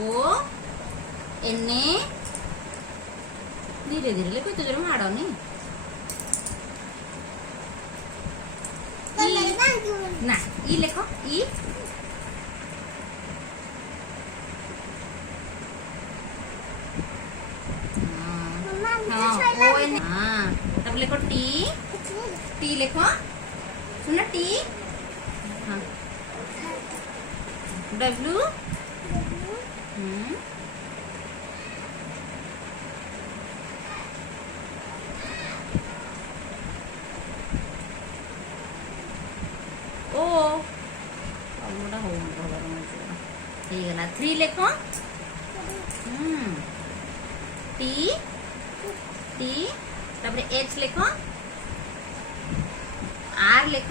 ओ एने धीरे धीरे लेको तो जरूर माड़ोनी ना ई लेखो ई तब लेखो टी टी लेखो सुना टी हाँ डब्ल्यू ओ ହେଇଗଲା 3 ଲେଖ टी टी तापरे एच लेख आर लेख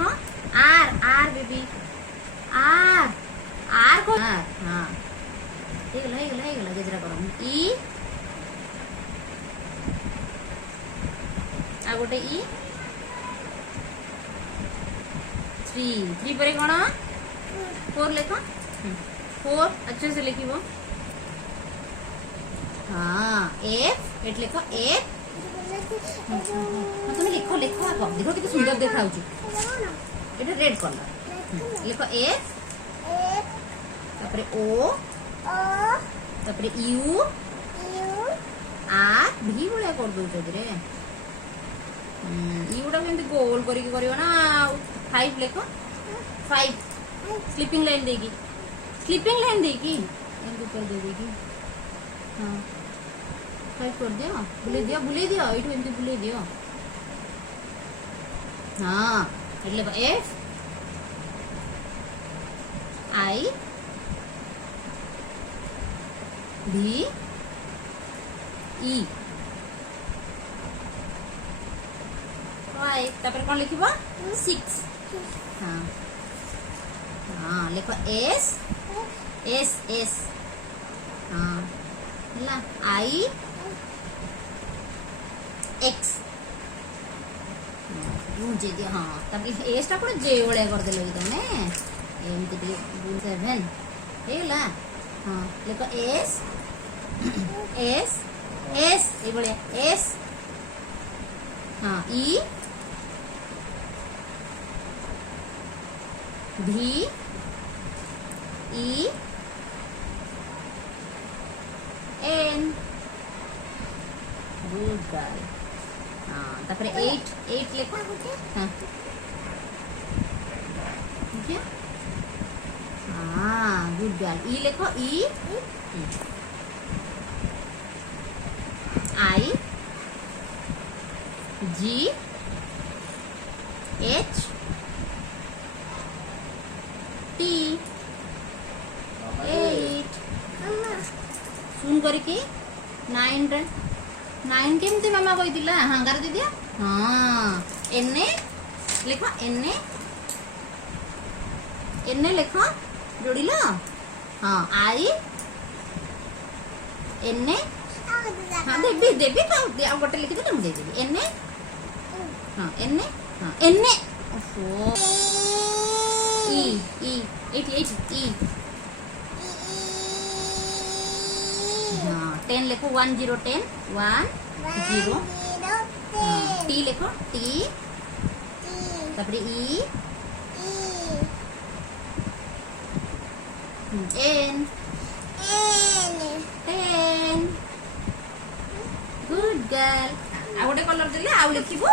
आर आर बेबी आर आर को हाँ ହେଇଗଲା ଗଜରା କର ଇ आ गोटे इ 3 पर कौन 4 लेख 4 अच्छे से लिखिबो हाँ एफ एट लेख एफ तुम लिखो लिखो आग देखो कितने सुंदर देखा ये रेड कलर लिखो एफ तापरे ओ तापरे यू आर भी भलिया कर दो रे युटा भी गोल करियो ना 5 लेखो 5 स्लीपिंग लाइन देगी ऊपर दे देगी हाँ 5 कर दियो बुले दियो ये एमती बुले दियो हाँ एट एफ आई भी ई तापर कौन लिखिबो 6 हाँ हाँ लिखो एस एस एस हाँ ହେଲା आई एक्स बुझे दिया हाँ तापर एस टा कोन जे ओळे कर देलो तमे एमती टिके 7 हेला हाँ लिखो एस एस एस ए बळे एस हाँ ई भी ई एन गुड गर्ल हाँ तापर 8 लेखो हाँ ठीक है हाँ गुड गर्ल ई लेखो ई आई जी एच टी 8 सुन करके 9 रे 9 केमती मामा कही दिला हाँ गार दीदी हाँ एने लिखो एने लिखो जोड़ी लो हाँ आई एने हाँ देवी तो गोटे लिखी दे मुझे देवी एने हाँ एने ओहो ई ई 8 ई हाँ 10 लिखो 1 0 10 1 0 टी लिखो टी तापरे ई एन 10 गुड गर्ल आ गोटे कलर देले आउ लिखिबो।